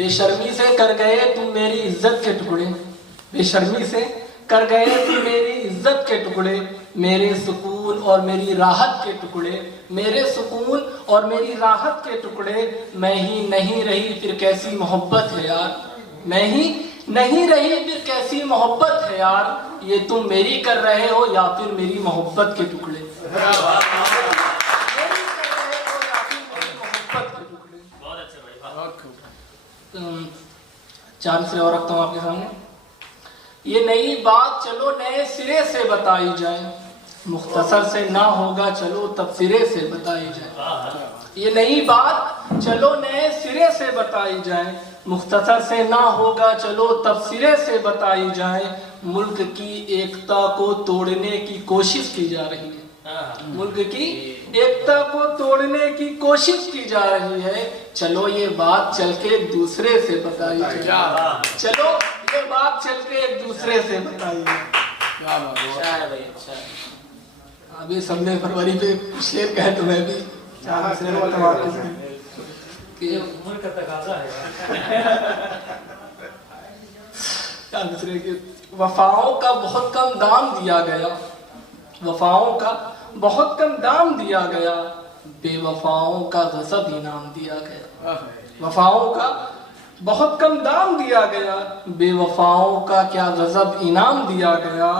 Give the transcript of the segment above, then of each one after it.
بے شرمی سے کر گئے تم میری عزت کے ٹکڑے، بے شرمی سے کر گئے تم میری عزت کے ٹکڑے، میرے سکون اور میری راحت کے ٹکڑے، میرے سکون اور میری راحت کے ٹکڑے، میں ہی نہیں رہی پھر کیسی محبت ہے یار، میں ہی نہیں رہی پھر کیسی محبت ہے یار، یہ تم میری کر رہے ہو یا پھر میری محبت کے ٹکڑے، چار سے اور رکھتا ہوں آپ کے سامنے. یہ نئی بات چلو نئے سرے سے بتائی جائے، مختصر سے نہ ہوگا چلو تبصرے سے بتائی جائے. یہ نئی بات چلو نئے سرے سے بتائی جائے، مختصر سے نہ ہوگا چلو تبصرے سے بتائی جائے. ملک کی ایکتا کو توڑنے کی کوشش کی جا رہی ہے، ملک کی ایکتا کو توڑنے کی کوشش کی جا رہی ہے. چلو یہ بات چل کے ایک دوسرے سے بتائی جائے، چلو یہ بات چل کے ایک دوسرے سے بتائی جائے. ابھی 15 فروری پہ شعر کہے تو میں بھی وفاؤں کا بہت کم دام دیا گیا، وفاؤں کا بہت کم دام دیا گیا، بے وفاؤں کا غضب انعام دیا گیا. وفاؤں کا بہت کم دام دیا گیا، بے وفاؤں کا کیا غضب انعام دیا گیا.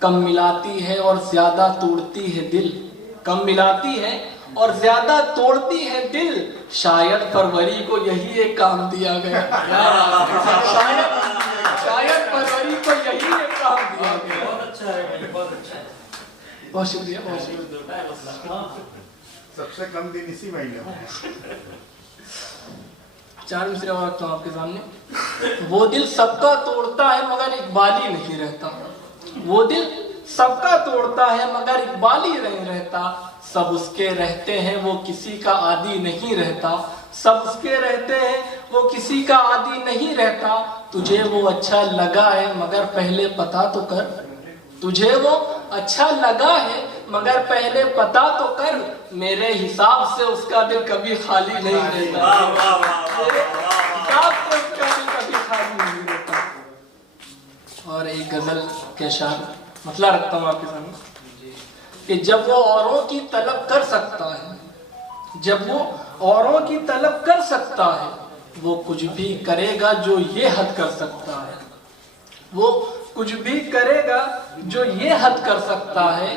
کم ملاتی ہے اور زیادہ توڑتی ہے دل، کم ملاتی ہے اور زیادہ توڑتی ہے دل، شاید فروری کو یہی ایک کام دیا گیا، شاید فروری کو یہی ایک کام دیا گیا. بہت شکریہ، بہت شکریہ. سب سے کم دن اسی مہینے میں. 4 مصرے اور رکھتا ہوں آپ کے سامنے. وہ دل سب کا توڑتا ہے مگر اقبالی نہیں رہتا، وہ دل سب کا توڑتا ہے مگر اقبالی نہیں رہتا. سب اس کے رہتے ہیں وہ کسی کا عادی نہیں رہتا، سب اس کے رہتے ہیں وہ کسی کا عادی نہیں رہتا. تجھے وہ اچھا لگا ہے مگر پہلے پتا تو کر، تجھے وہ اچھا لگا ہے مگر پہلے پتا تو کر. میرے حساب سے اس کا دل کبھی خالی نہیں رہتا، میرے حساب سے اس کا دل کبھی خالی نہیں رہتا. اور ایک غزل کے شعر مسئلہ رکھتا ہوں آپ کے سامنے کہ جب وہ اوروں کی طلب کر سکتا ہے، جب وہ اوروں کی طلب کر سکتا ہے، وہ کچھ بھی کرے گا جو یہ حد کر سکتا ہے، وہ کچھ بھی کرے گا جو یہ حد کر سکتا ہے.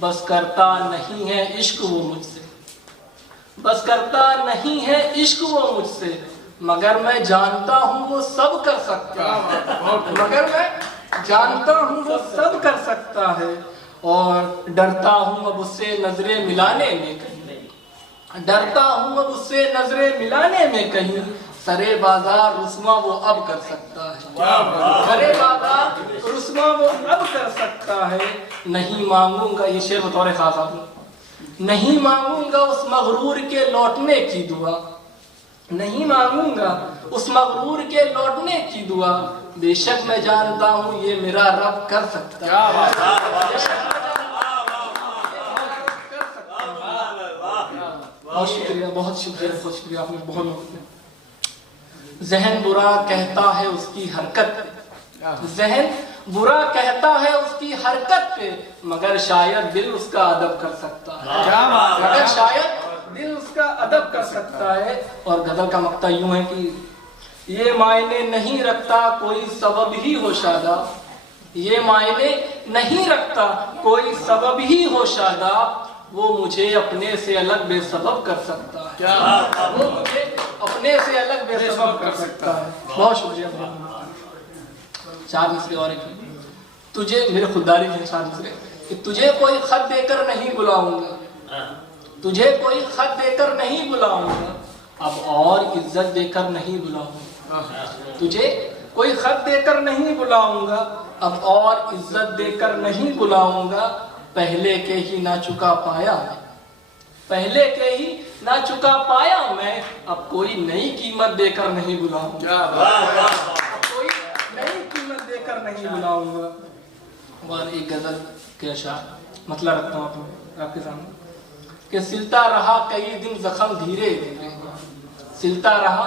بس کرتا نہیں ہے عشق وہ مجھ سے، بس کرتا نہیں ہے عشق وہ مجھ سے، مگر میں جانتا ہوں وہ سب کر سکتا ہے، مگر میں جانتا ہوں وہ سب کر سکتا ہے. اور ڈرتا ہوں اب اس سے نظریں ملانے میں کہیں، ڈرتا ہوں اب اس سے نظریں ملانے میں کہیں. سرے بازار رسوا وہ اب کر سکتا ہے، سرے بازار رسوا وہ اب کر سکتا ہے. نہیں مانگوں گا، یہ شعر بطور خاص آپ نے، نہیں مانگوں گا اس مغرور کے لوٹنے کی دعا، نہیں مانگوں گا اس مغرور کے لوٹنے کی دعا. بے شک میں جانتا ہوں یہ میرا رب کر سکتا ہے. بہت شکریہ، بہت شکریہ، بہت شکریہ، آپ نے بہت محبت. ذہن برا کہتا ہے اس کی حرکت پہ، ذہن برا کہتا ہے اس کی حرکت پہ، مگر شاید دل اس کا ادب کر سکتا ہے، مگر شاید دل اس کا ادب کر سکتا ہے. اور غزل کا مقطع یوں ہے کہ یہ معنی نہیں رکھتا کوئی سبب ہی ہو شادہ، یہ معنی نہیں رکھتا کوئی سبب ہی ہو شادہ. وہ مجھے اپنے سے الگ بے سبب کر سکتا ہے، وہ مجھے اپنے سے الگ بے سبب کر سکتا ہے. بہت شکریہ. 4 مصرے اور ایک تجھے، میرے خودداری میں 4 مصرے کہ تجھے کوئی خط دے کر نہیں بلاؤں گا، تجھے کوئی خط دے کر نہیں بلاؤں گا، اب اور عزت دے کر نہیں بلاؤں گا. تجھے کوئی خط دے کر نہیں بلاؤں گا، اب اور عزت دے کر نہیں بلاؤں گا. پہلے کے ہی نہ چکا پایا میں، پہلے کے ہی نہ چکا پایا میں، اب کوئی نئی قیمت دے کر نہیں بلاؤں گا، اب کوئی نئی قیمت دے کر نہیں بلاؤں گا. اور ایک غزل کے اشعار مطلب رکھتا ہوں آپ کے سامنے کہ سلتا رہا کئی دن زخم دھیرے دھیرے، سلتا رہا